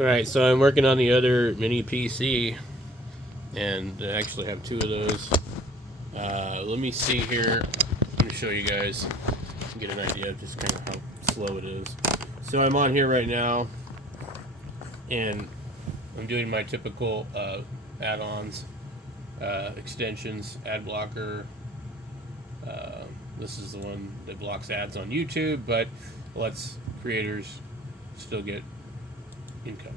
Alright, so I'm working on the other mini PC, and I actually have two of those. Let me see here. Let me show you guys, get an idea of just kind of how slow it is. So I'm on here right now, and I'm doing my typical add-ons, extensions, ad blocker. This is the one that blocks ads on YouTube, but lets creators still get income.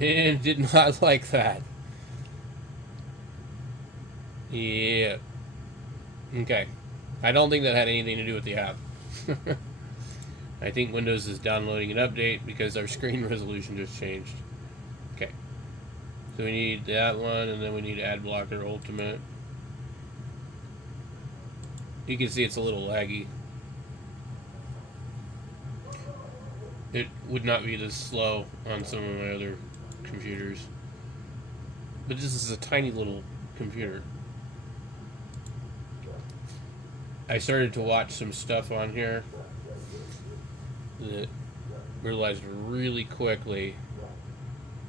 And did not like that. Yeah. Okay. I don't think that had anything to do with the app. I think Windows is downloading an update because our screen resolution just changed. Okay. So we need that one, and then we need Ad Blocker Ultimate. You can see it's a little laggy. It would not be this slow on some of my other computers. But this is a tiny little computer. I started to watch some stuff on here that realized really quickly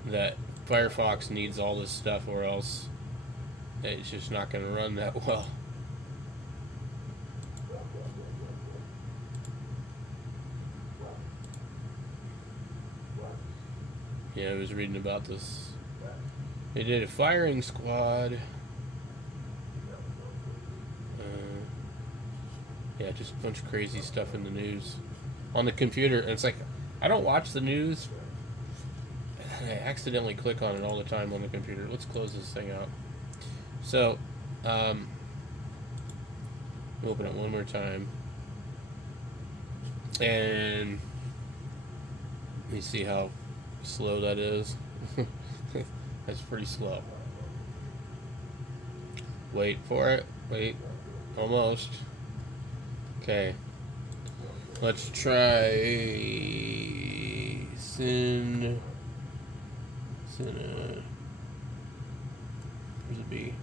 that Firefox needs all this stuff, or else it's just not going to run that well. Yeah, I was reading about this. They did a firing squad. Yeah, just a bunch of crazy stuff in the news on the computer. And it's like, I don't watch the news. I accidentally click on it all the time on the computer. Let's close this thing out. So, open it one more time. And let me see how slow that is. That's pretty slow. Wait for it. Wait. Almost. Okay. Let's try Sin. Where's it be?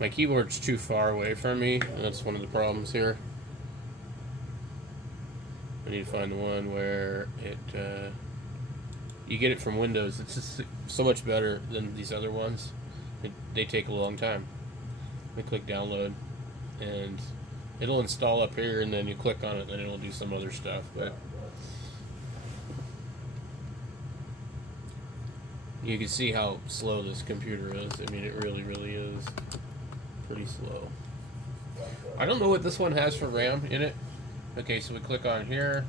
My keyboard's too far away from me, and that's one of the problems here. I need to find the one where it you get it from Windows. It's just so much better than these other ones. They take a long time. We click download, and it'll install up here, and then you click on it, and then it'll do some other stuff. But you can see how slow this computer is. I mean, it really, really is pretty slow. I don't know what this one has for RAM in it. Okay, so we click on here,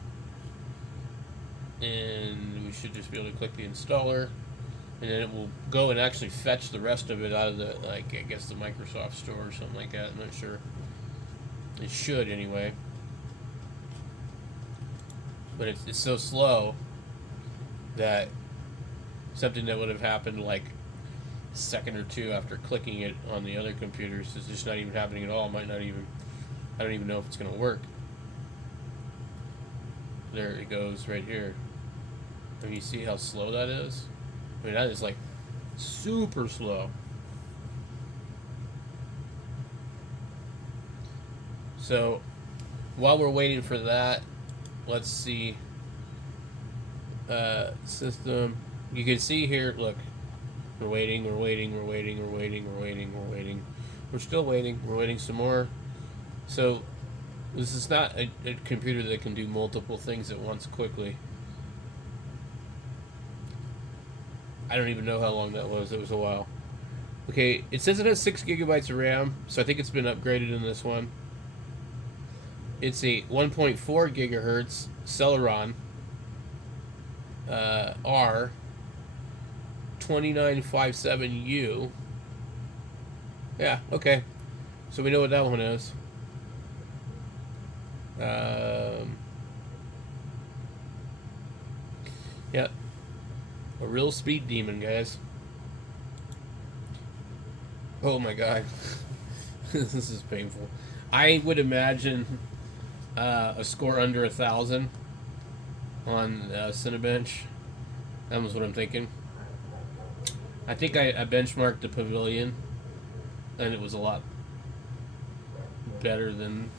and we should just be able to click the installer, and then it will go and actually fetch the rest of it out of the, like, I guess the Microsoft Store or something like that. I'm not sure. It should anyway. But it's so slow that something that would have happened like a second or two after clicking it on the other computers is just not even happening at all. Might not even, I don't even know if it's going to work. There it goes right here. And you see how slow that is? I mean, that is like super slow. So while we're waiting for that, let's see. System. You can see here, look, we're waiting, we're waiting, we're waiting, we're waiting, we're waiting, we're waiting. We're still waiting, we're waiting some more. So this is not a computer that can do multiple things at once quickly. I don't even know how long that was. It was a while. Okay, it says it has 6 gigabytes of RAM, so I think it's been upgraded in this one. It's a 1.4 gigahertz Celeron R 2957U. Yeah, okay. So we know what that one is. Yeah, a real speed demon, guys. Oh my god. This is painful. I would imagine a score under 1,000 on Cinebench. That was what I'm thinking. I think I benchmarked the Pavilion, and it was a lot better than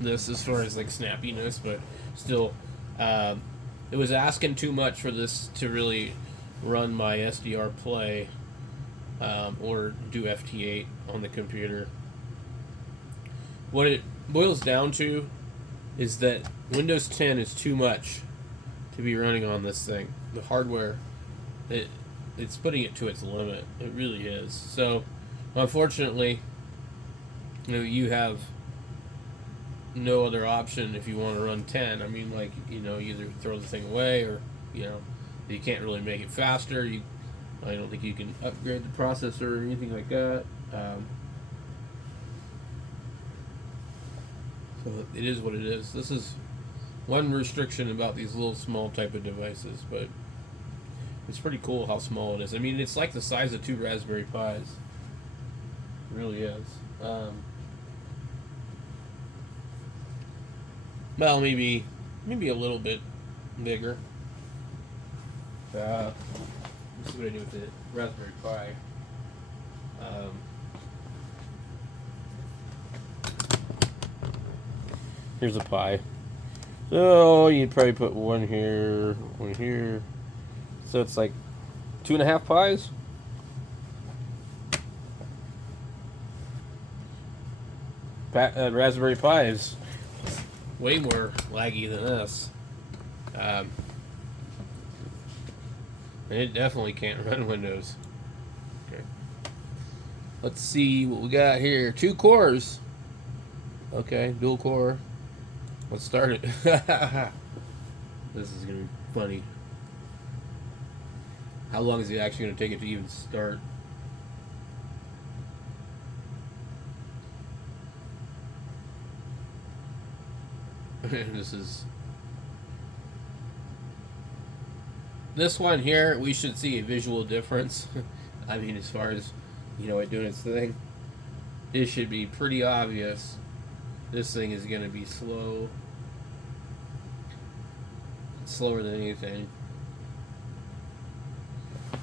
this as far as like snappiness, but still, it was asking too much for this to really run my SDR Play or do FT8 on the computer. What it boils down to is that Windows 10 is too much to be running on this thing. The hardware, it's putting it to its limit. It really is. So, unfortunately, you have no other option if you want to run 10. I mean, like, either throw the thing away or, you can't really make it faster. I don't think you can upgrade the processor or anything like that. So it is what it is. This is one restriction about these little small type of devices, but it's pretty cool how small it is. I mean, it's like the size of 2 Raspberry Pis. It really is. Well, maybe a little bit bigger. Let's see what I do with the Raspberry Pi. Here's a Pi. So you'd probably put one here, one here. So it's like 2.5 Pis. Raspberry Pi is way more laggy than this. And it definitely can't run Windows. Okay. Let's see what we got here. 2 cores. Okay, dual core. Let's start it. This is going to be funny. How long is it actually going to take it to even start? This one here, we should see a visual difference. I mean, as far as, it doing its thing. It should be pretty obvious. This thing is going to be slow. It's slower than anything.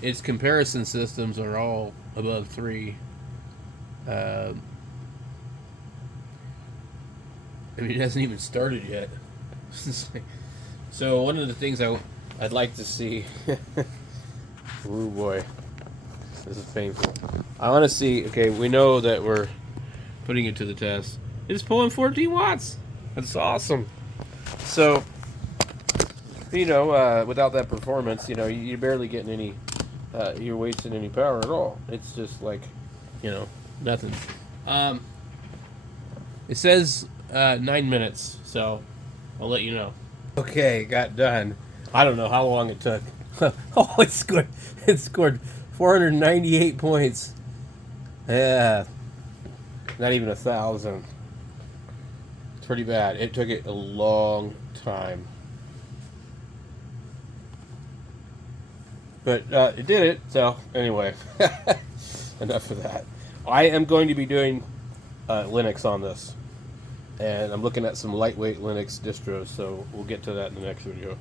Its comparison systems are all above 3. I mean, it hasn't even started yet. So one of the things I'd like to see... Ooh boy. This is painful. I want to see... Okay, we know that we're putting it to the test. It's pulling 14 watts. That's awesome. So, without that performance, you're barely getting any... you're wasting any power at all. It's just like, nothing. It says 9 minutes, so I'll let you know. Okay, got done. I don't know how long it took. Oh, it scored 498 points. Yeah, not even 1,000. It's pretty bad. It took it a long time. But it did it, so anyway, enough of that. I am going to be doing Linux on this, and I'm looking at some lightweight Linux distros, so we'll get to that in the next video.